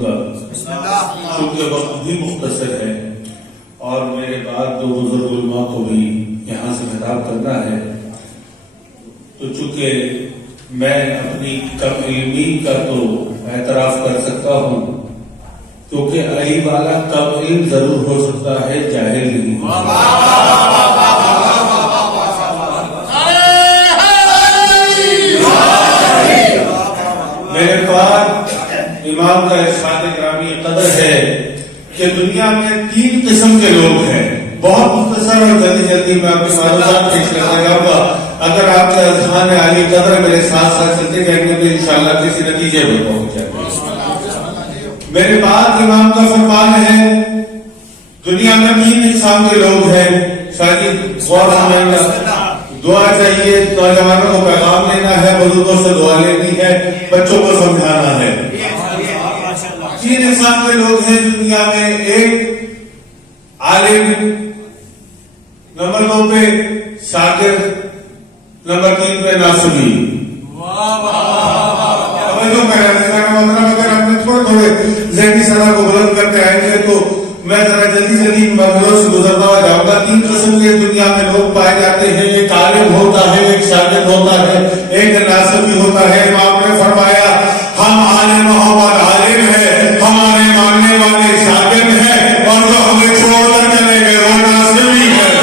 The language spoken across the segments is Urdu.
چونکہ وقت بھی مختصر ہے اور میرے بعد دو بزرگ علماء کو بھی یہاں سے خطاب کرنا ہے، تو چونکہ میں اپنی کم علمی کا تو اعتراف کر سکتا ہوں، کیونکہ علم والا کم علم ضرور ہو سکتا ہے، جاہل نہیں۔ میرے پاس امام کا ارشاد گرامی قدر ہے کہ دنیا میں 3 قسم کے لوگ ہیں۔ بہت مختصر اور جلدی میں آپ کے معلومات پیش کرنا چاہوں گا، اگر آپ کے اذہان عالی قدر میرے ساتھ ساتھ چلتے جائیں گے تو انشاءاللہ کسی نتیجے پر پہنچ جائیں گے۔ میرے بعد امام کا فرمان ہے دنیا میں 3 اقسام کے لوگ ہیں۔ شاید غور سمجھنا، دعا چاہیے، نوجوانوں کو پیغام لینا ہے، بزرگوں سے دعا لینی ہے، بچوں کو سمجھانا ہے۔ 3 اقسام کے لوگ ہیں دنیا میں۔ ایک عالم، نمبر 2 پہ شاگرد، نمبر 3 پہ ناصبی۔ اگر ہم نے تھوڑے ذہنی سطح کو بلند کرتے آئیں گے تو میں ذرا جلدی مرحلوں سے گزرتا ہوا جاؤں گا۔ 3 قسم کے دنیا میں لوگ پائے جاتے ہیں، ایک عالم ہوتا ہے، ایک شاگرد ہوتا ہے، ایک ناصبی ہوتا ہے۔ امام نے فرمایا ہم آل محمد عالم ہے، ہمارے ماننے والے شاگرد ہیں، اور جو ہمیں چھوڑ کر چلے گئے وہ ناصبی ہے۔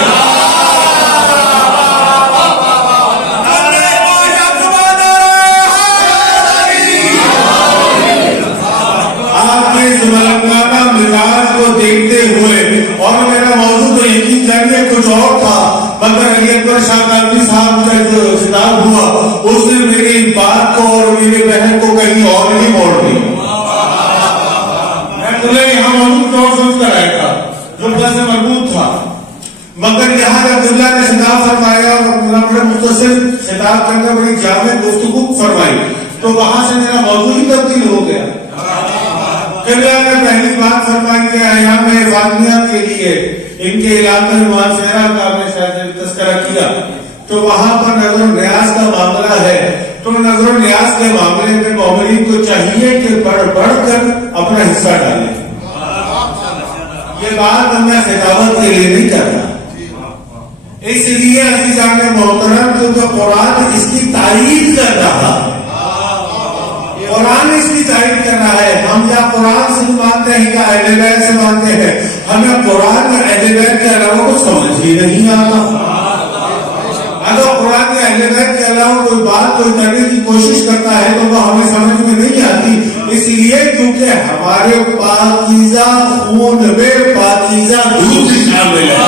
آپ کے اس ملنگانہ مزاج کو دیکھتے ہوئے، اور میرا موضوع تو یقین جانیے کچھ اور تھا، مگر علی اکبر شاہ قادری صاحب کا جو خطاب ہوا اس نے میری بات کو اور میری بہن کو کہیں اور ہی موڑ دی۔ میں تمہیں یہاں موضوع اور سمجھ کر آیا تھا جو سے مربوط تھا، مگر یہاں جب اللہ نے خطاب فرمایا اور بڑے مختصر خطاب کرنے بڑی جامع گفتگو فرمائی تو وہاں سے میرا موضوع ہی تبدیل ہو گیا۔ قبلہ نے پہلی بات فرمائی کہ ایام فاطمیہ کے لیے ان کے علاقے معاشرہ کا میں شاید تذکرہ کیا تو وہاں پر نظر و نیاز کا معاملہ ہے، تو نظر و نیاز کے معاملے میں مومنین کو چاہیے کہ بڑھ کر اپنا حصہ ڈالیں۔ یہ بات میں خطابت کے لیے نہیں کر رہا، اس لیے عزیزان محترم کیونکہ قرآن اس کی تائید کر رہا ہے، قرآن اس کی تائید کر رہا ہے۔ ہم یا قرآن سے مانتے ہیں یا اہل بیت سے مانتے ہیں، ہمیں قرآن یا اہل بیت کے علاوہ کچھ سمجھ ہی نہیں آتا۔ اگر قرآن یا اہل بیت کے علاوہ کوئی بات کوئی کرنے کی کوشش کرتا ہے تو وہ ہمیں سمجھ میں نہیں آتی، اس لیے کیونکہ ہمارے پاکیزہ خون میں پاکیزہ دودھ شامل ہے۔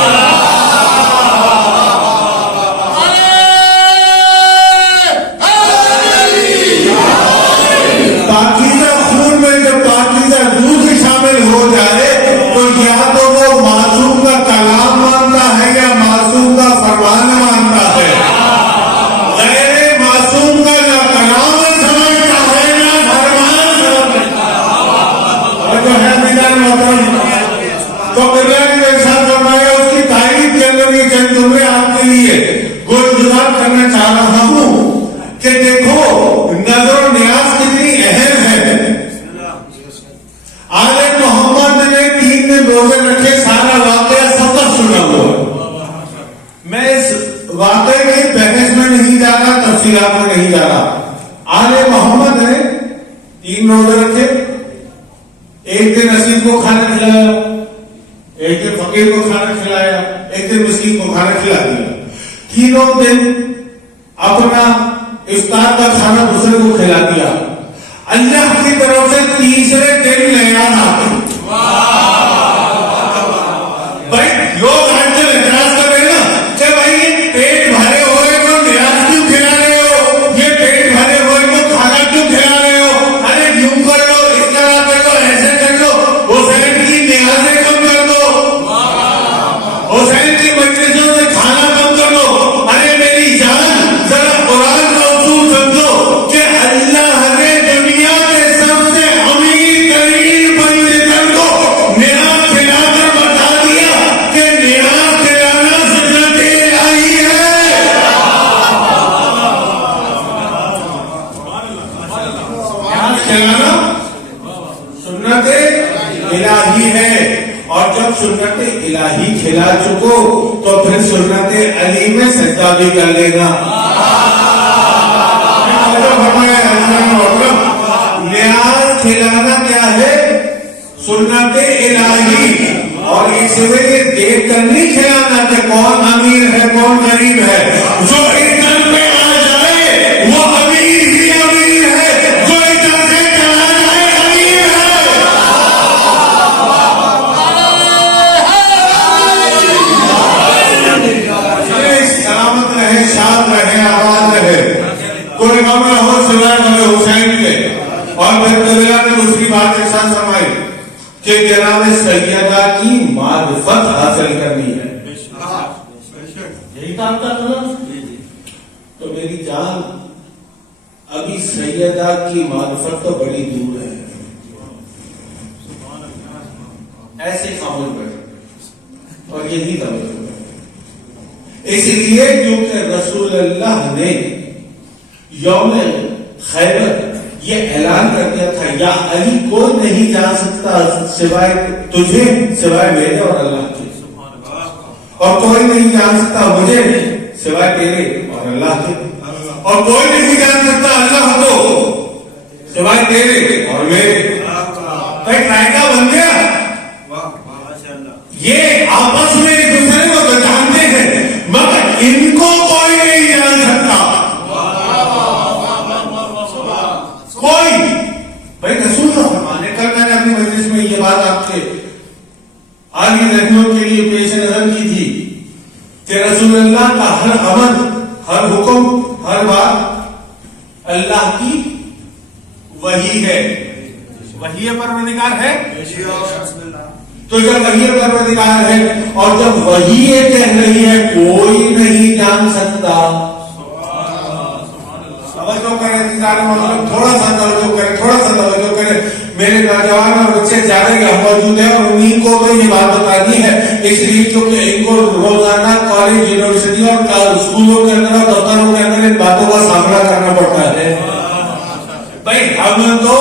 پاکیزہ خون میں جب پاکیزہ دودھ شامل ہو جائے تو یا تو وہ معصوم کا کلام مانتا ہے یا معصوم کا فرمان مانتا ہے، غیر معصوم کا نہ کلام سمجھتا ہے نہ فرمان سمجھتا ہے۔ جو ہے میدان محترم تو قبلہ نے ارشاد فرمایا اس کی تائید کے اندر یہ چند جملے آپ کے لیے گزار کرنا چاہ رہا ہوں کہ دیکھو نظر و نیاز کتنی اہم ہے۔ آل محمد نے 3 دن روزے رکھے، سارا واقعہ سب کا سنا ہوا۔ میں اس واقعے کی بحث میں نہیں جا رہا، تفصیلات میں نہیں جا رہا۔ آل محمد نے 3 روزے رکھے، ایک دن اسیر کو کھانا کھلایا، ایک دن فقیر کو کھانا کھلایا، ایک دن مسکین کو کھانا کھلا دیا۔ تینوں دن اپنا افطار کا کھانا دوسرے کو کھلا دیا۔ اللہ کی طرف سے تیسرے دن نیا بھائی لوگ آج کل اعتراض کر رہے نا کہ بھائی پیٹ بھرے ہوئے کو نیاز کیوں کھلا رہے ہو، یہ پیٹ بھرے ہوئے کو کھانا کیوں کھلا رہے ہو، ارے یوں کر لو، اس طرح کر لو، ایسے کر لو، حسین کی نیازیں کم کر دو، حسین کی مجلسوں سے کھانا کم کر دو۔ ارے میری جان ذرا قرآن کا اصول سمجھو کہ اللہ نے دنیا کے سب سے سنت الہی ہے، اور جب سنت الہی کھلا چکو تو پھر سنت علی میں سجدہ بھی کر لینا۔ نیاز کھلانا کیا ہے؟ سنت الہی، اور اس وجہ دیکھ کر نہیں کھلانا کہ کون امیر ہے کون غریب ہے، جو عزت میں آ جائے وہ امیر ہی امیر ہے، جو عزت سے چلا جائے غریب ہے۔ سلامت رہے، شاد رہے، آباد رہے، کوئی غم نہ ہو سوائے غم حسین کے۔ اور پھر قبیلہ نے دوسری بات ایک ساتھ فرمائی کہ جناب سیدہ کی معرفت حاصل کرنی ہے، یہی کام تھا نا۔ تو میری جان ابھی سیدہ کی معرفت تو بڑی دور ہے، ایسے خاموش بیٹھے اور یہی توجہ ہے۔ اس لیے کیونکہ رسول اللہ نے یوم خیبر یہ اعلان کر دیا تھا، یا علی کو نہیں جان سکتا سوائے تجھے، سوائے میرے اور اللہ کے، اور کوئی نہیں جان سکتا مجھے سوائے تیرے اور اللہ کے، اور کوئی نہیں جان سکتا اللہ کو سوائے تیرے اور میرے۔ ایک قاعدہ بن گیا، یہ آپس میں ایک دوسرے کو تو جانتے ہیں مگر ان کو کوئی نہیں جان سکتا، کوئی۔ بھائی رسول کا فرمان ہے، کل میں نے اپنی مجلس میں یہ بات آپ کے عالی رہنوں کے لیے پیش نظر کی تھی کہ رسول اللہ کا ہر عمل، ہر حکم، ہر بات اللہ کی وحی ہے، وحی پروردگار ہے۔ تو جب وحی پروردگار ہے اور جب وحی یہ کہہ رہی ہے کوئی نہیں جان سکتا، تھوڑا سا توجہ کریں، میرے نوجوان اور بچے جانے گا موجود ہیں اور انہیں کو بھی یہ بات بتانی ہے، اس لیے کیونکہ ان کو روزانہ کالج، یونیورسٹی اور اسکولوں کے اندر اور دفتروں کے اندر ان باتوں کا سامنا کرنا پڑتا ہے۔ بھائی ہم تو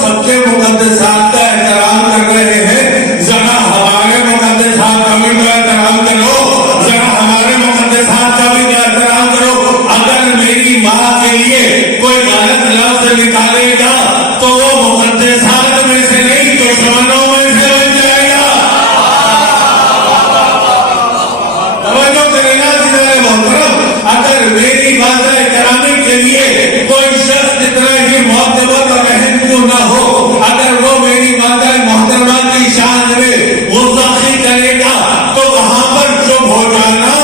سب کے مقدسات کا احترام کر رہے ہیں، ذرا ہمارے مقدسات کا بھی تو احترام کرو، ذرا ہمارے مقدسات کا بھی تو احترام کرو۔ اگر میری ماں کے لیے کوئی غلط لفظ نکالے گا تو وہ مقدسات میں سے نہیں دشمنوں میں سے بن جائے گا۔ توجہ کرنا جناب محترم، اگر میری بات کرانے کے لیے کوئی شخص جتنا ہی معتبر اور اہم کیوں نہ ہو، اگر وہ میری بات محترمہ کی شان میں گستاخی کرے گا تو وہاں پر چپ ہو جانا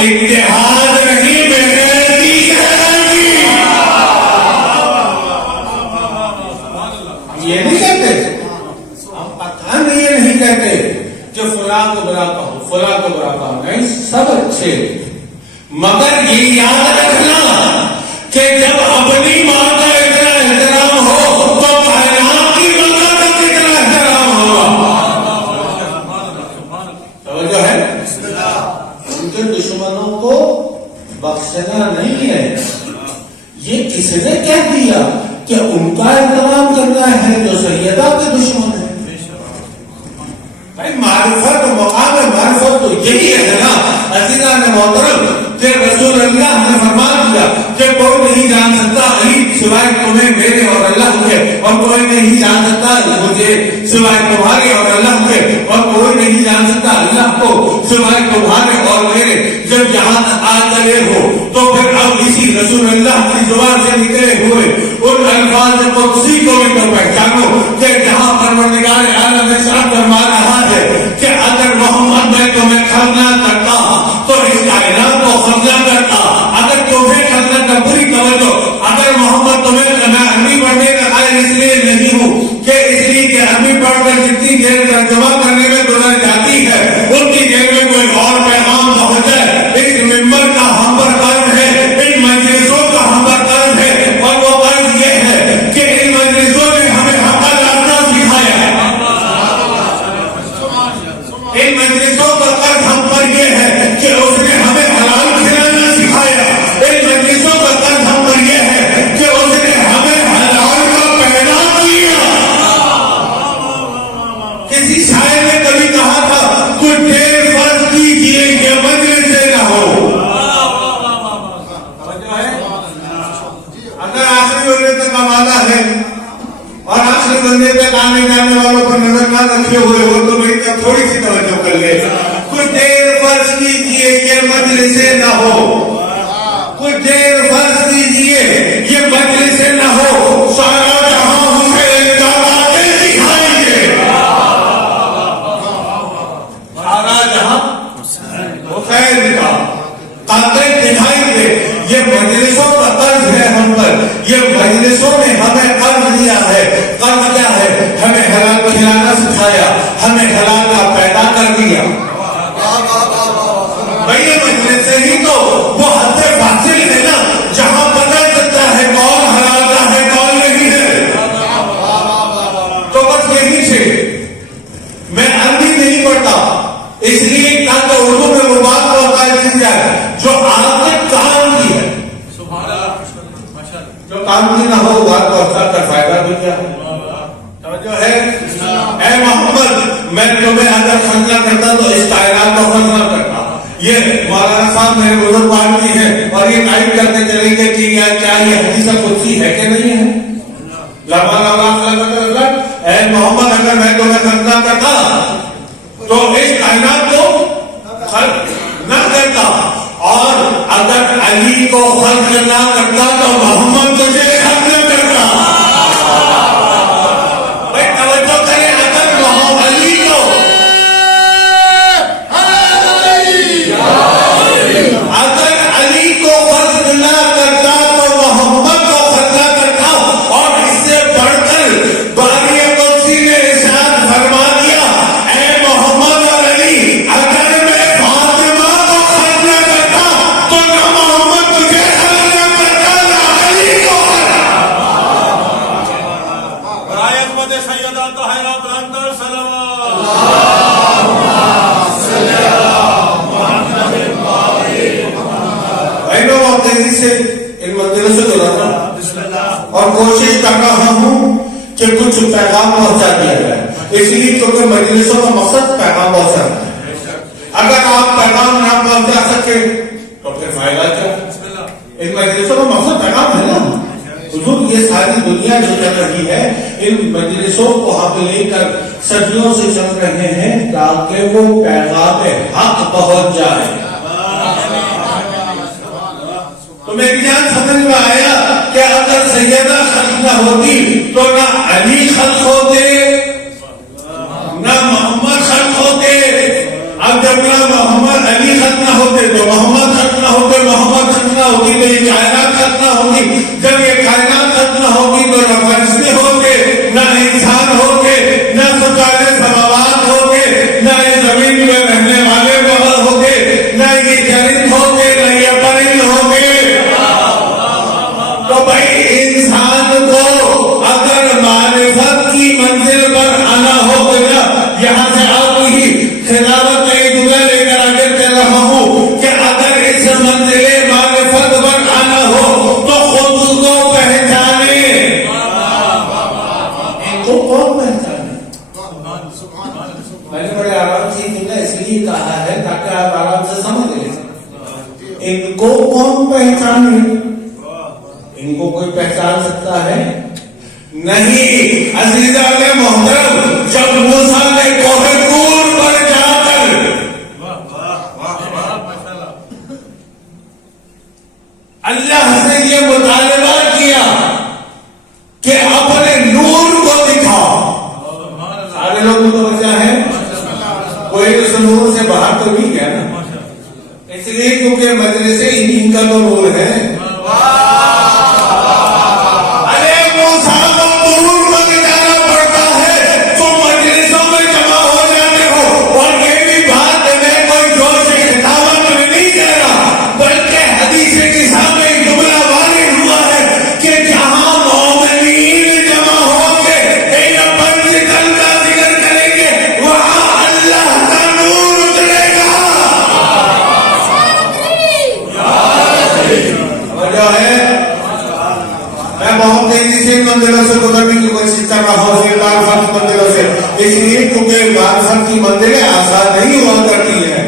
اتحاد نہیں، بےغیرتی ہے۔ یہ نہیں کہتے، ہم پتہ نہیں کہتے کہ فلاں کو برا کہو، فلاں کو برا کہو، نہیں، سب اچھے، مگر یہ یاد رکھنا کہ جب اپنی ماں کا اتنا احترام ہو تو کائنات کی ماں کا کتنا احترام ہوگا۔ توجہ ہے؟ ان کے دشمنوں کو بخشنا نہیں ہے، یہ کس نے کہہ دیا کہ ان کا احترام کرنا ہے جو سیدہ کے دشمن ہے۔ بھائی معرفت مقام معرفت تو یہی ہے نا عزیزان محترم، کہ رسول اللہ نے فرمان دیا کہ کوئی نہیں جان سکتا علی سوائے تمہیں میرے اور اللہ کے، اور کوئی نہیں جان سکتا مجھے سوائے تمہارے اور اللہ کے، اور کوئی نہیں جان سکتا اللہ کو سوائے تمہارے اور میرے۔ جب یہاں آ چلے ہو تو پھر اب اسی رسول اللہ کی زبان سے نکلے ہوئے ان الفاظ قدسی کو بھی تو پہچانو کہ جہاں پروردگار عالم ارشاد فرما رہا ہے کہ اگر محمد میں تمہیں کھلنا کرتا تو اس کائنات کو خفضہ کرتا، اگر تمہیں کھلنا کا پوری توجہ، اگر محمد تمہیں میں امی پڑھنے کا قائل اس لیے نہیں ہوں کہ اس لیے کہ امی پڑھ کر جتنی دیر ترجمہ کرنے میں گزر جاتی ہے اتنی دیر میں کوئی اور پیغام پہنچ جائے۔ اس ممبر کا ہم پر قرض ہے، ان مجلسوں کا ہم پر قرض ہے، اور وہ قرض یہ ہے کہ ان مجلسوں نے ہمیں حق کرنا سکھایا ہے، ان مجلسوں کا قرض ہم پر یہ ہے کہ اس نے ہمیں حلال کھلانا سکھایا، ان مجلسوں کا قرض ہم پر یہ ہے کہ اس نے ہمیں حلال کا پہلا دیا۔ شاعر نے کبھی کہا تھا کچھ دیر فرض کیجیے یہ مجلس سے نہ ہو. اگر آخری بندے تک آمادہ ہے اور آخری بندے تک آنے جانے والوں پر نظر نہ رکھے ہوئے ہو تو میری طرف تھوڑی سی توجہ کر لے. کچھ دیر فرض کیجیے یہ مجلس سے نہ ہو. کچھ دیر فرض کیجیے یہ مجلس سے نہ ہو. سارا جہاں ہمیں دعوتیں دکھائیے. سارا جہاں حسین کا قاتل دکھائی دے. یہ مجلسوں کا قرض ہے ہم پر. یہ مجلسوں نے ہمیں قرض دیا ہے. قرض کیا ہے؟ ہمیں حلال کھلانا سکھایا, ہمیں حلال کا پیدا کر دیا. بھائی مجلس سے ہی تو وہ حد فاصل ہے نا جہاں پتہ چلتا ہے کون حلال کا ہے کون نہیں ہے. تو بس یہی سے میں عربی نہیں پڑھتا اس لیے تاکہ اردو میں وہ بات کو عقائد کی جائے جو آپ کے کام کی ہے. جو کام کی نہ ہو بات کو اثر کر فائدہ بھی کیا جو ہے. اے محمد میں تمہیں اگر خرچہ کرتا تو اس کائنات کو خرچہ کرتا. یہ مولانا صاحب میرے بزرگ پارٹی ہیں اور یہ ٹائپ کرتے چلیں گے کہ کیا یہ حدیث قدسی ہے کہ نہیں ہے. اے محمد اگر میں تمہیں خرچہ کرتا تو اس کائنات کو خرچ نہ کرتا اور اگر علی کو خرچ نہ کرتا تو محمد تجھے خرچ نہ کرتا. بھائی توجہ کریں. اگر محمد علی کو خرچ نہ کرتا تو محمد کو خرچہ کرتا. اور اس سے بڑھ کر باری قدسی نے ارشاد فرما دیا اے محمد اور علی اگر میں فاطمہ کو خرچ نہ کرتا تو نہ محمد تجھے خرچ نہ کرتا نہ علی کو. برائے عظمت سیدہ طاہرہ بلند صلوات تیزی سے ان مدرسوں کو رکھا اور کوشش کر رہا ہوں کہ کچھ پیغام پہنچا دیا جائے. اس لیے کیونکہ مجلسوں کا مقصد پیغام پہنچانا ہے. اگر آپ پیغام نہ پہنچا سکے تو پھر فائدہ کیا. ان مجلسوں کا مقصد پیغام ہے نا. حضور یہ ساری دنیا جو چل رہی ہے ان مجلسوں کو ہم لے کر صدیوں سے چل رہے ہیں تاکہ وہ پیغام حق پہنچ جائے. تو میری جان سمجھ میں آیا کہ اگر سیدہ خلق نہ ہوتی تو نہ علی خلق ہوتے نہ محمد خلق ہوتے. اب جب نہ محمد علی خلق نہ ہوتے تو محمد خلق نہ ہوتے. محمد خلق نہ ہوتی تو یہ کائنات خلق نہ ہوگی. جب یہ کائنات خلق نہ ہوگی تو نہ فرشتے ہوتے نہ انسان ہوتے نہ ستارے سماوات ہوتے نہ یہ زمین میں رہنے والے بغل ہوتے نہ یہ جرند ہوتے نہ یہ پرند ہوتے. تو بھائی انسان کو اگر معرفت کی منزل پر آنا ہو تو یہاں سے آپ ہی خلافت میں ایک دعا لے کر آگے کہہ رہا ہوں کہ اگر اس منزل معرفت پر آنا ہو تو خود کو پہچانے. ان کو کون پہچانے؟ میں نے بڑے آرام سے اس لیے کہا ہے تاکہ آپ آرام سے سمجھ لیں. ان کو کون پہچانے؟ ان کو کوئی پہچان سکتا ہے نہیں. عزیزان محترم جب موسیٰ نے کوہ طور پر جا کر اللہ سے یہ مطالبہ کیا کہ اپنے نور کو دکھا. سارے لوگ متوجہ ہیں. کوئی اس نور سے باہر تو نہیں گیا نا. اس لیے کیونکہ مجلس انہی کا تو نور ہے. اس لیے کیونکہ معرفت کی منزلیں آسان نہیں ہوا کرتی ہیں.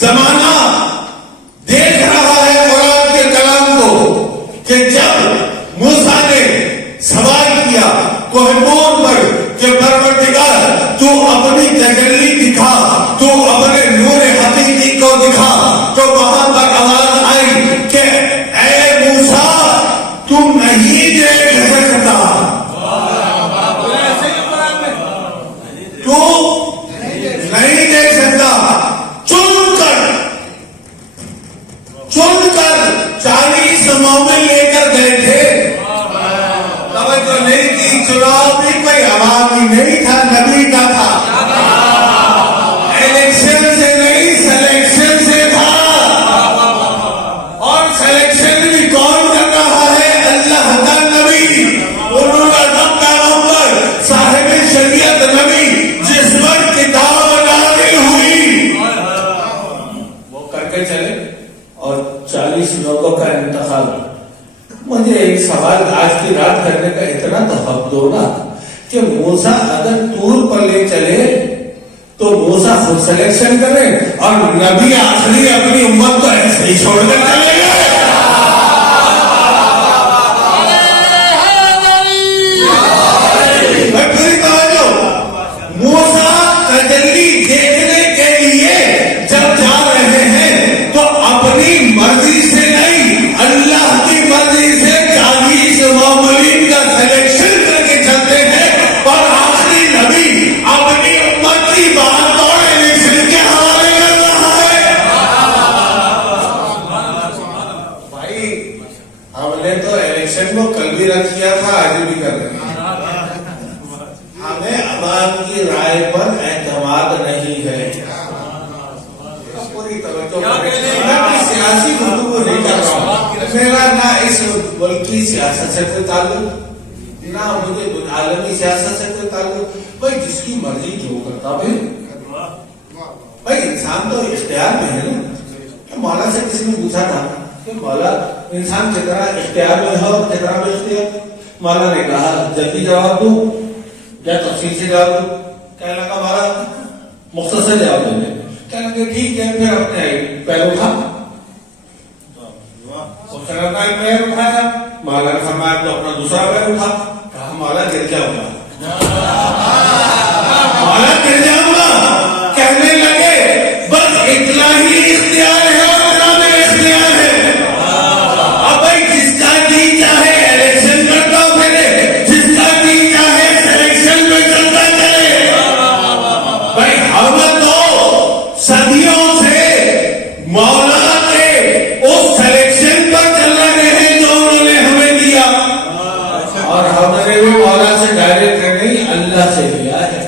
زمانہ دیکھ رہا ہے قرآن کے کلام کو کہ جب موسیٰ نے سوال کیا کوہ طور پر کہ پروردگار تو اپنی تجلی دکھا، تو اپنے نور حقیقی کو دکھا، تو وہاں پر آواز آئی کہ اے موسیٰ تم نہیں دیکھ سکتا، تو نہیں دیکھ سکتا. چن کر 40 مومن لے کر گئے تھے. توجہ نہیں کی. چناؤ بھی کوئی عوامی نہیں تھا، نبی کا تھا. الیکشن سے نہیں، سلیکشن سے تھا. اور سلیکشن بھی کون کر رہا ہے؟ اللہ کا نبی، انہوں کا پیغمبر، صاحب شریعت نبی، جس پر کتاب نازل ہوئی وہ کر کے چلے اور 40 لوگوں کا انتخاب. مجھے ایک سوال آج کی رات کرنے کا اتنا تحفظ دو نا کہ موسیٰ اگر طور پر لے چلے تو موسیٰ خود سلیکشن کرے اور نبی آخری اپنی امت کو ایسے ہی چھوڑ کر چلے گئے. موسیٰ تجلی دیکھنے کے لیے جب جا رہے ہیں تو اپنی مرضی سے نہیں، اللہ کی مرضی سے 40 مومنین کا سلیکشن کر کے چلتے ہیں. اور آخری نبی اپنی امت کی بات اور الیکشن کے حوالے کر رہا ہے. بھائی ہم نے تو الیکشن کو کل بھی رکھ کیا تھا، آج بھی کر رہے ہیں. ہمیں عوام کی رائے پر اعتماد نہیں ہے. پوری توجہ میں سیاسی گفتگو نہیں کر رہا ہوں. میرا نہ اس ملک کی سیاست سے کوئی تعلق، نہ مجھے عالمی سیاست سے کوئی تعلق. بھائی جس کی مرضی جو کرتا بھائی انسان تو اختیار میں ہے نا. مولا سے کسی نے پوچھا تھا کہ مولا انسان کتنا اختیار میں ہے اور کتنا بے اختیار؟ مولا نے کہا جلدی جواب دوں کیا تفصیل سے جواب دوں؟ کہنے لگا مولا مختصر جواب دیں گے. کہنے لگے ٹھیک ہے پھر اپنے پیر اٹھا. پیر اٹھایا. مولا نے فرمایا تو اپنا دوسرا پیر اٹھا. کہا مولا گر جاؤں گا، مولا گر جاؤں گا. کہنے لگے بس اتنا ہی اختیار ہے اور اتنا میں اختیار ہے. اب بھائی جس کا جی چاہے الیکشن کرتا پھرے، جس کا جی چاہے سلیکشن میں چلتا چلے. بھائی ہم تو صدیوں سے مولا کے اس سلیکشن پر چل رہے ہیں جو انہوں نے ہمیں دیا، اور ہم نے بھی مولا سے ڈائریکٹ نہیں اللہ سے لیا ہے.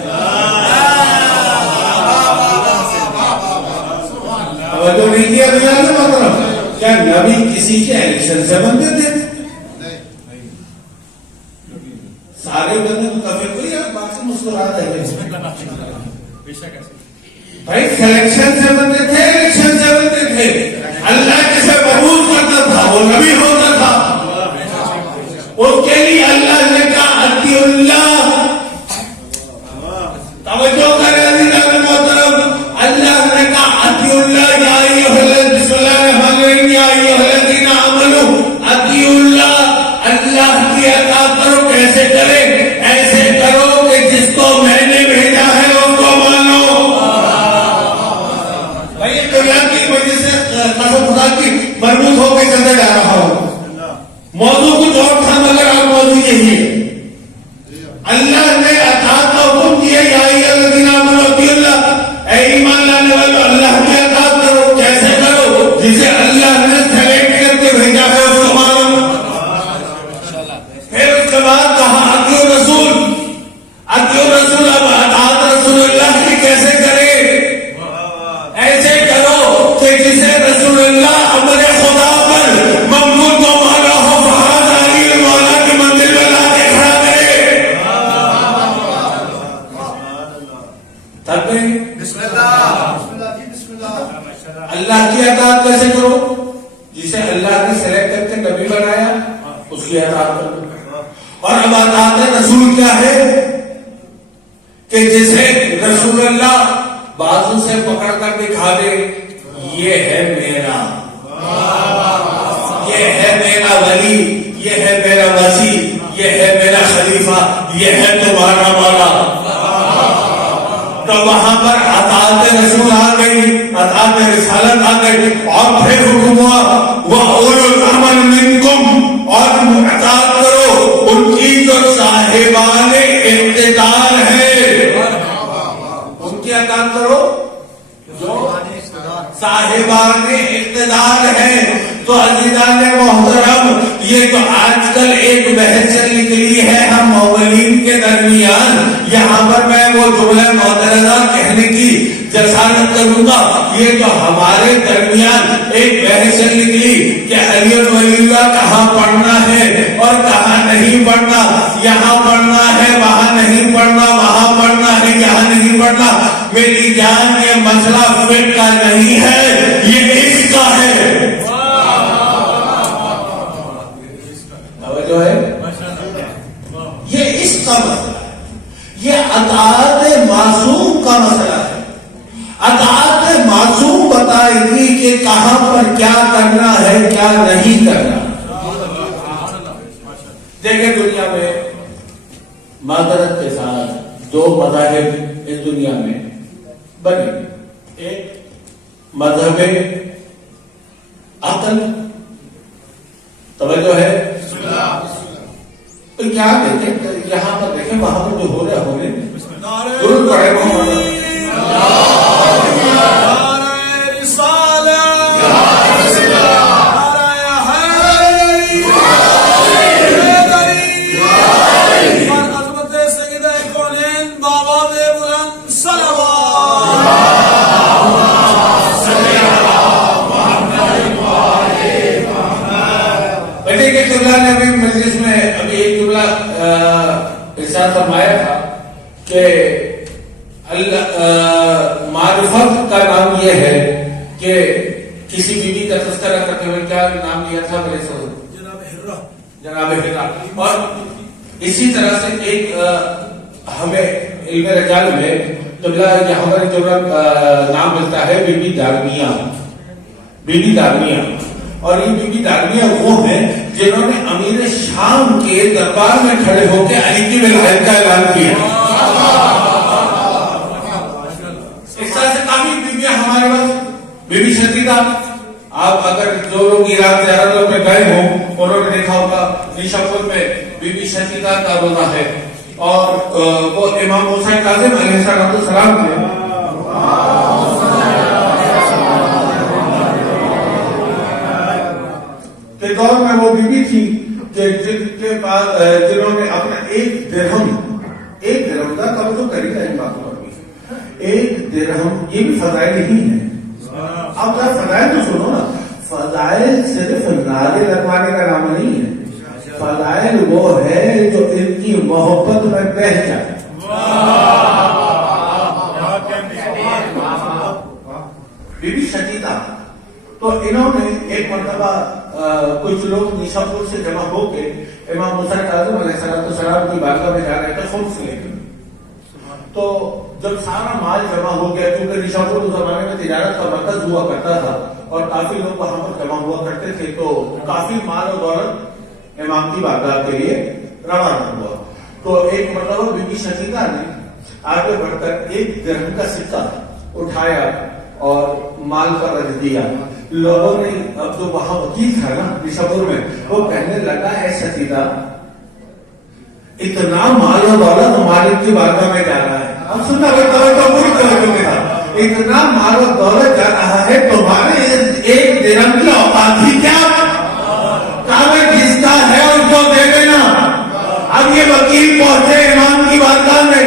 توجہ نہیں کیا دیا نا. مطلب کیا نبی کسی کے الیکشن سے بنتے تھے؟ سارے بندے متفق ہوئی یا باقی مسکراتے ہیں؟ بھائی سلیکشن سے بنتے تھے، الیکشن سے بنتے تھے. اللہ جسے مبعوث کرتا تھا وہ نبی ہوتا تھا. اس کے لیے اللہ نے کہا اطیع اللہ. توجہ کریں عزیزان محترم، اللہ نے کہا اطیع اللہ یا ایھا الذین، بسم اللہ الرحمن الرحیم، یا ایھا الذین آمنوا اطیع اللہ. اللہ کی اطاعت کرو. کیسے کرے؟ ایسے کرو کہ جس کو میں نے بھیجا ہے اس کو مانو. بھائی دنیا کی وجہ سے قسم خدا کی مربوط ہو کے چلتے جا رہا ہوں. موضوع کچھ اور تھا مگر آپ موضوع یہی ہے. اللہ نے اطاعت کا حکم کیا، یا ایھا الذین آمنوا اطیعوا اللہ. اے ایمان لانے والو اللہ کی اطاعت کرو. کیسے کرو؟ جسے اللہ نے سلیکٹ کر کے بھیجا ہے اس کو مانو. پھر اس کے بعد کہا اطیعوا الرسول. اطیعوا الرسول. اب اطاعت رسول اللہ کی کیسے کرے؟ ایسے کرو کہ جسے رسول اللہ امر خدا پر مقبول کو مانا ہو، فہذا علی مولا کی منزل میں لا کے کھڑا کرے. تب بسم اللہ، بسم اللہ. اللہ کی اطاعت کیسے کرو؟ جسے اللہ نے سلیکٹ کر کے نبی بنایا اس کی اطاعت کرو. اور اب اطاعت رسول کیا ہے؟ کہ جسے رسول اللہ بازو سے پکڑ کر دکھا دے یہ ہے میرا، یہ ہے میرا ولی، یہ ہے میرا وسیع، یہ ہے میرا خلیفہ، یہ ہے تمہارا مولا، تو وہاں پر اطاعت رسول آ گئی، اطاعت رسالت آ گئی، اور پھر حکم ہوا وَأُولُو الْأَمْرِ مِنْكُمْ، اور اطاعت کرو ان کی جو صاحبان اقتدار ہے، ان کی اطاعت کرو جو صاحبان اقتدار ہے۔ تو عزیزان محترم، یہ تو آج کل ایک بحث چل نکلی ہے ہم مولین کے درمیان، یہاں پر میں وہ جملہ معترضہ کہنے کی جسارت کروں گا، یہ جو ہمارے درمیان ایک بحث چل نکلی کہ علی ولی اللہ کہاں پڑھنا ہے اور کہاں نہیں پڑھنا، یہاں پڑھنا ہے وہاں نہیں پڑھنا، وہاں پڑھنا ہے یہاں نہیں پڑھنا، میری جان یہ مسئلہ فقہ کا نہیں ہے، یہ عشق کا ہے، جو ہے یہ عشق کا مسئلہ ہے، یہ اطاعت معصوم کا مسئلہ ہے۔ اطاعت معصوم بتائے گی کہ کہاں پر کیا کرنا ہے کیا نہیں کرنا۔ دیکھیں دنیا میں معذرت کے ساتھ دو مذاہب اس دنیا میں بنے، ایک مذہب عقل، توجہ ہے، تو کیا دیکھیں یہاں پر دیکھیں وہاں پر جو ہو رہا ہو رہے ضرور پڑھے محمد نے ابھی مجلس میں ابھی ایک جملہ ارشاد فرمایا تھا کہ معرفت کا نام یہ ہے کہ کسی بیوی کا تذکرہ کرتے ہوئے کیا نام لیا تھا میرے سے جناب ہرا، اور اسی طرح سے ایک ہمیں علم رجال میں ہمارے جو نام ملتا ہے بی بی دارمیہ، بی بی دارمیہ، اور یہ بی بی دارمیہ وہ ہیں جنہوں نے امیر شام کے دربار میں کھڑے ہو کے علی کی ولایت کا اعلان کیا۔ اس طرح سے کافی بیویاں ہمارے پاس، بی بی شتیتا، آپ اگر جو لوگ ایران زیارتوں میں گئے ہوں انہوں نے دیکھا ہوگا نیشاپور میں بی بی شتیتا کا روزہ ہے، اور وہ امام موسیٰ کاظم علیہ السلام کے دور میں وہ بیوی تھی کہ جن کے پاس جنہوں نے اپنا ایک درہم کا توجہ کری تھا ان باتوں پر، ایک درہم، یہ بھی فضائل ہی ہے۔ آپ ذرا فضائل تو سنو نا، فضائل صرف نعرے لگوانے کا نام نہیں ہے، فضائل وہ ہے جو ان کی محبت میں بہہ جائے۔ بی بی شتیتا، تو انہوں نے ایک مرتبہ کچھ لوگ نیشاپور سے جمع ہو کے امام موسیٰ کاظم علیہ السلام کی بارگاہ میں جا رہے تھے خمس لے کر، تو جب سارا مال جمع ہو گیا، کیونکہ نیشاپور اس زمانے میں تجارت کا مرکز ہوا کرتا تھا اور کافی لوگ وہاں پر جمع ہوا کرتے تھے، تو کافی مال و دولت امام کی بارگاہ کے لیے روانہ ہوا، تو ایک مرتبہ بی بی شتیتا نے آگے بڑھ کر ایک درہم کا سکہ اٹھایا اور مال پر رکھ دیا۔ لوگوں نے، اب تو وہاں وکیل تھا نا نیشاپور میں، وہ کہنے لگا اے شتیتا اتنا مال و دولت مالک کی بارگاہ میں جا رہا ہے، اب سننا تو پوری توجہ کے ساتھ، اتنا مال و دولت جا رہا ہے، تمہارے ایک درہم کی اوقات ہی کیا؟ کعبہ جس کا ہے اس کو دے دینا۔ اب یہ وکیل پہنچے امام کی بارگاہ میں،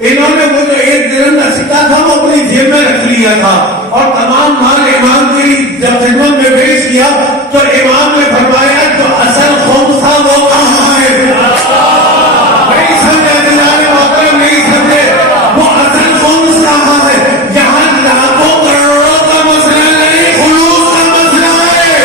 انہوں نے وہ جو ایک درہم کا سکہ تھا وہ اپنی جیب میں رکھ لیا تھا اور تمام مال امام کی جب خدمت میں پیش کیا تو امام نے فرمایا جو اصل خمس تھا وہ کہاں ہے؟ نہیں سمجھے جناب محترم، نہیں سمجھے، وہ اصل خمس کہاں ہے؟ یہاں لاکھوں کروڑوں کا مسئلہ نہیں، خلوص کا مسئلہ ہے۔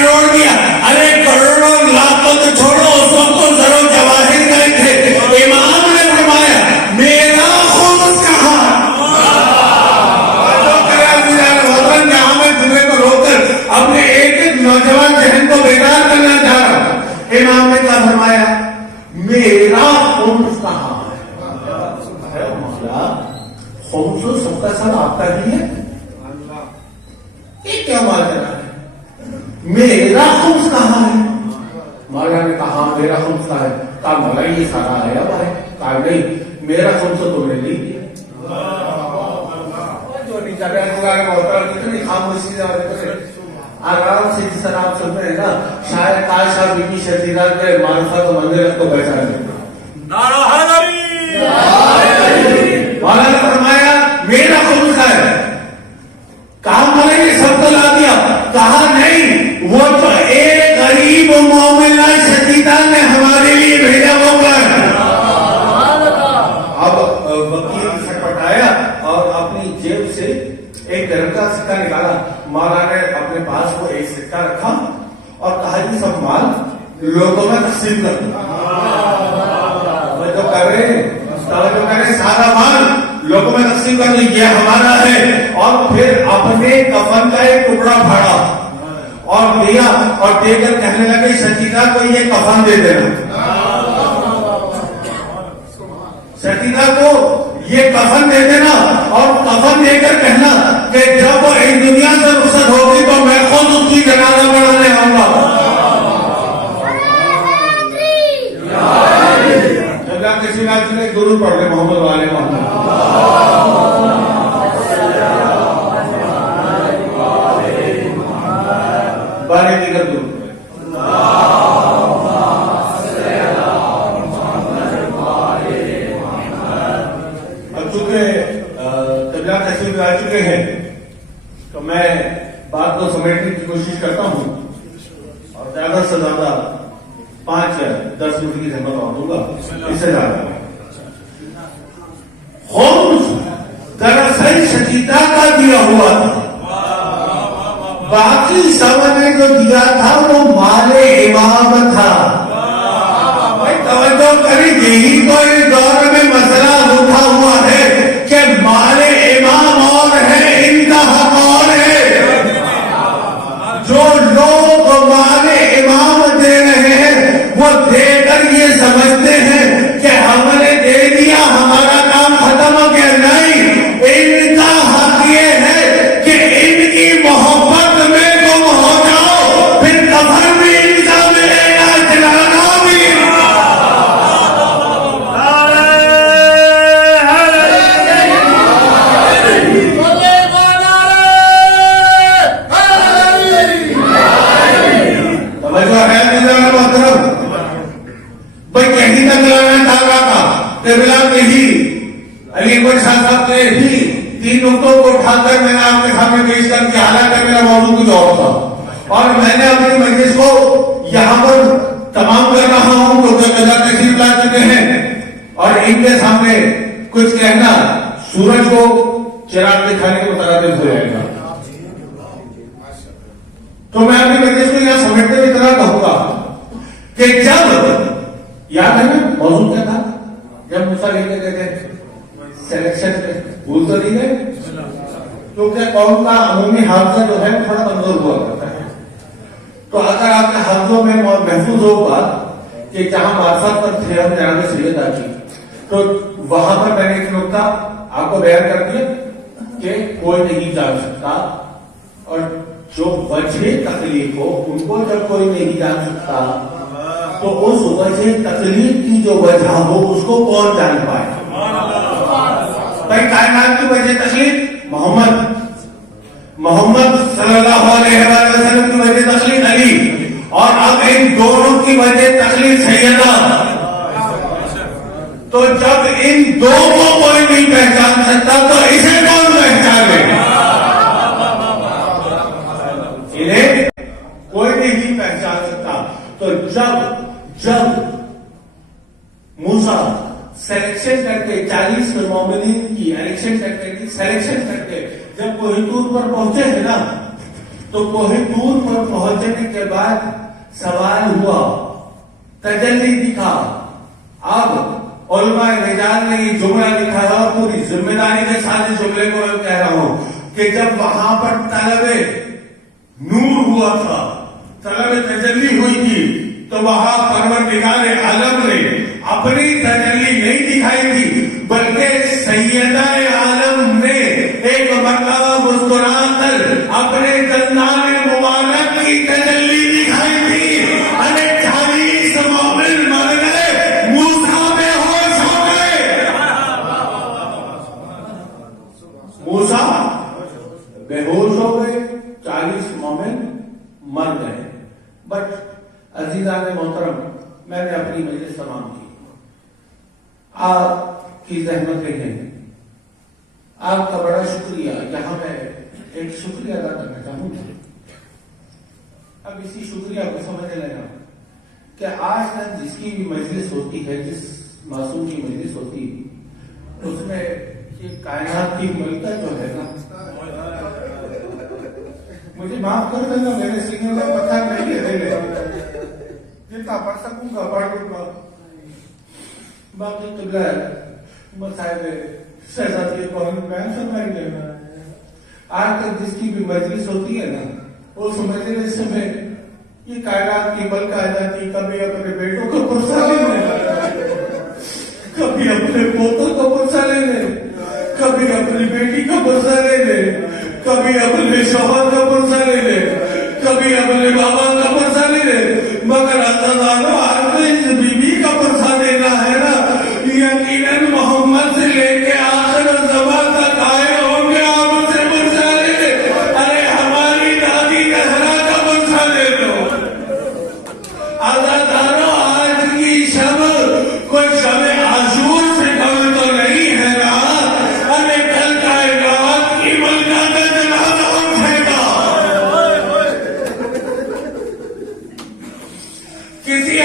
کروڑ دیا. ارے کروڑوں لاکھوں تو چھوڑو, اس وقت تو زرو جواہر گئے تھے. امام نے فرمایا میرا خمس کہاں. جہاں میں تمہیں کو روک کر اپنے ایک ایک نوجوان ذہن کو بیدار کرنا چاہ رہا ہوں, امام نے کیا فرمایا, میرا خمس کہاں ہے. خمس سب کا سب آپ کا ہی ہے. یہ کیا ماجرا ہے, میرا خمس کہاں ہے. مولا نے کہا میرا خمس کہاں ہے. کہا مولا یہ سارا آیا ہوا ہے. کہا نہیں, میرا خمس تو تم نے نہیں دیا. خاموشی آرام سے جس طرح آپ سن رہے ہیں نا, شاید کاش آپ بی بی شتیرہ کے معرفت و منزلت کو پہچان لیں. نعرہ حیدری. مولا نے فرمایا میرا خمس ہے. کہا مولا نے سب کو لا دیا. کہا نہیں, وہ تو ایک غریب مومنہ شتیرہ نے ہمارے لیے بھیجا ہوگا. اب وکیل سٹپٹایا اور اپنی جیب سے ایک درم کا سکہ نکالا. مولا نے اپنے پاس وہ ایک سکہ رکھا اور کہا جی سب مال لوگوں میں تقسیم کر دو. توجہ کریں, سارا مال لوگوں میں تقسیم کر دو, یہ ہمارا ہے. اور پھر اپنے کفن کا ایک ٹکڑا پھاڑا اور دیا, اور دے کر کہنے لگے شتیرہ کو یہ کفن دے دینا. شتیرہ کو یہ کفن دے دینا اور کفن دے کر کہنا کہ جب وہ اس دنیا سے رخصت ہوگی تو میں خود اس کی جنازہ پڑھانے آؤں گا. جب آپ کسی بات سے ضرور پڑھ لیں محمد والے محمد. بارے دیگر ضرور آ چکے ہیں تو میں بات کو سمیٹنے کی کوشش کرتا ہوں اور زیادہ سے زیادہ 5-10 منٹ کی زحمت اور دوں گا, اس سے زیادہ. خمس دراصل شتیرہ کا دیا ہوا تھا, باقی سب نے جو دیا تھا وہ مال امام تھا. توجہ کریں, یہی تو اس دور میں مسئلہ اٹھا ہوا ہے کہ مال امام اور ہے, ان کا حق اور ہے. جو لوگ مال امام دے رہے ہیں وہ دے کر یہ سمجھتے ہیں کہ ہم نے دے دیا ہمارا کام ختم ہو گیا. نہیں, ان کا حق یہ ہے کہ ان کی محبت میں تم ہو جاؤ, پھر کفن بھی ان کا ملے گا, جلانا بھی. علی اکبر شاہ صاحب نے بھی 3 نقطوں کو اٹھا کر میں نے آپ کے سامنے پیش کر دیا, حالانکہ میرا موضوع کچھ اور تھا اور میں نے اپنی مجلس کو یہاں پر تمام کر رہا ہوں کیونکہ قضا تشریف لا چکے ہیں اور ان کے سامنے کچھ کہنا سورج کو چراغ دکھانے کے مترادف ہو جائے گا. تو میں اپنی مجلس کو یہاں سمیٹنے کی طرح کہوں گا کہ جب یاد ہے نا موضوع کیا تھا, جب موسیٰ لکھتے تھے سلیکشن پہ بھول تو نہیں گئے, کیونکہ قوم کا عمومی حافظہ جو ہے وہ تھوڑا کمزور ہوا کرتا ہے. تو اگر آپ کے حافظوں میں محفوظ ہوگا کہ جہاں معرفت پر تھے ہم جناب سیدہ کی, تو وہاں پر میں نے ایک نقطہ آپ کو بیان کر دیا کہ کوئی نہیں جان سکتا, اور جو وجہ تکلیف ہو ان کو جب کوئی نہیں جان سکتا تو اس وجہ تکلیف کی جو وجہ ہو اس کو کون جان پائے. کائنات کی وجہ تکلیف محمد صلی اللہ علیہ وسلم کی وجہ تکلیف علی, اور اب ان دونوں کی وجہ تکلیف سیدہ. تو جب ان دو کو کوئی نہیں پہچان سکتا تو اسے کون پہچانے. انہیں کوئی نہیں پہچان سکتا. تو جب موسیٰ سلیکشن کر کے 40 مومنین کی الیکشن کر کے سلیکشن کر کے جب کوہ طور پر پہنچے ہیں نا, تو کوہ طور پر پہنچنے کے بعد سوال ہوا، تجلی دکھا. اب علماء رجال نے یہ جملہ لکھا ہے اور پوری ذمہ داری کے ساتھ اس جملے کو میں کہہ رہا ہوں کہ جب وہاں پر طلب نور ہوا تھا، طلب تجلی ہوئی تھی، تو وہاں پروردگار عالم نے اپنی تجلی نہیں دکھائی تھی، بلکہ سیدہ عالم نے ایک مرتبہ مسکرا کر اپنے دندان مبارک کی تجلی دکھائی تھی. ارے 40 مومن مر گئے، موسیٰ بے ہوش ہو گئے. موسیٰ بے ہوش ہو گئے، 40 مومن مر گئے. بٹ عزیزان محترم، میں نے اپنی مجلس تمام کی. آپ کی زحمتیں ہیں، آپ کا بڑا شکریہ. یہاں میں ایک شکریہ ادا کرنا چاہوں گا. اب اسی شکریہ کو سمجھ لینا کہ آج تک جس کی بھی مجلس ہوتی ہے، جس معصوم کی مجلس ہوتی ہے، اس میں یہ کائنات کی ملکہ جو ہے نا، مجھے معاف کر دینا، میرے سینے میں پتھر نہیں ہے، جتنا پڑھ سکوں گا پڑھ لوں گا. باقی قبلہ مسائل شہزادی کو ہم بیان فرمائیں گے. آج تک جس کی بھی مجلس ہوتی ہے نا، اس مجلس میں یہ کائنات کی ملکہ آ جاتی. کبھی اپنے بیٹوں کو پرسا لینے، کبھی اپنے پوتوں کو پرسا لینے، کبھی اپنی بیٹی کو پرسا لینے، کبھی اپنے شوہر کا پرسا لینے، کبھی اپنے بابا کا پرسا لینے. مگر اللہ آج اس بیوی کا پرسا دینا ہے نا، یقیناً محمد سے لے کے آخر زمان تک آئے ہوں گے آپ اسے پرسا لینے. ارے ہماری دادی زہرا کا پرسا لے لو. عزادارو، آج کی شب کوئی شب عاشور سے کم تو نہیں ہے نا. ارے کل کائنات کی ملکہ کا جنازہ اٹھے گا. کسی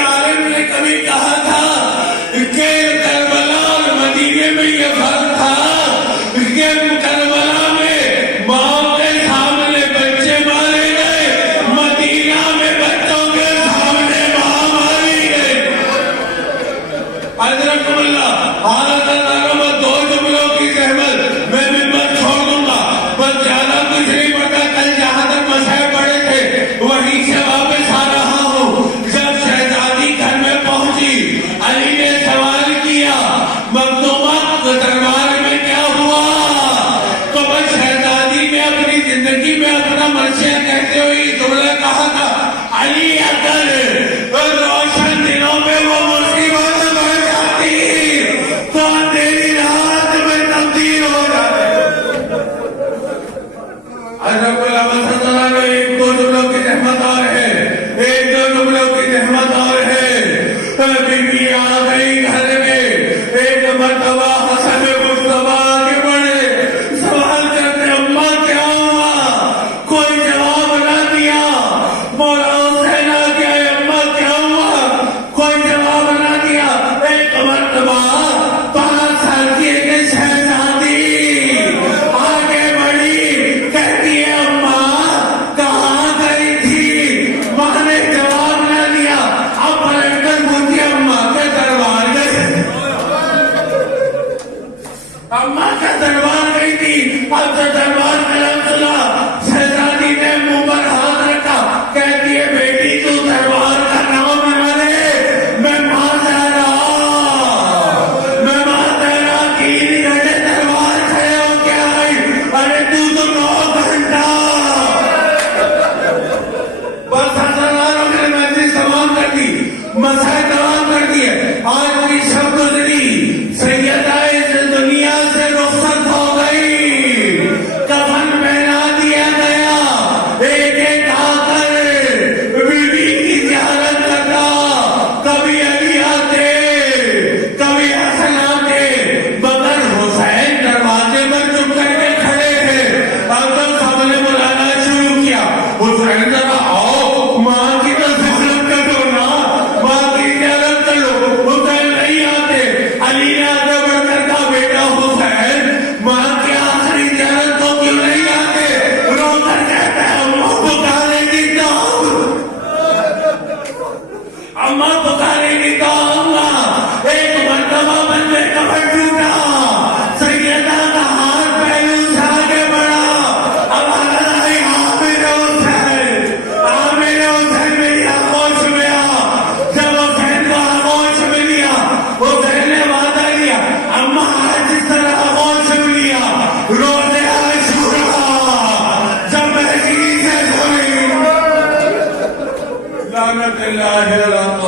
إله إلا أنت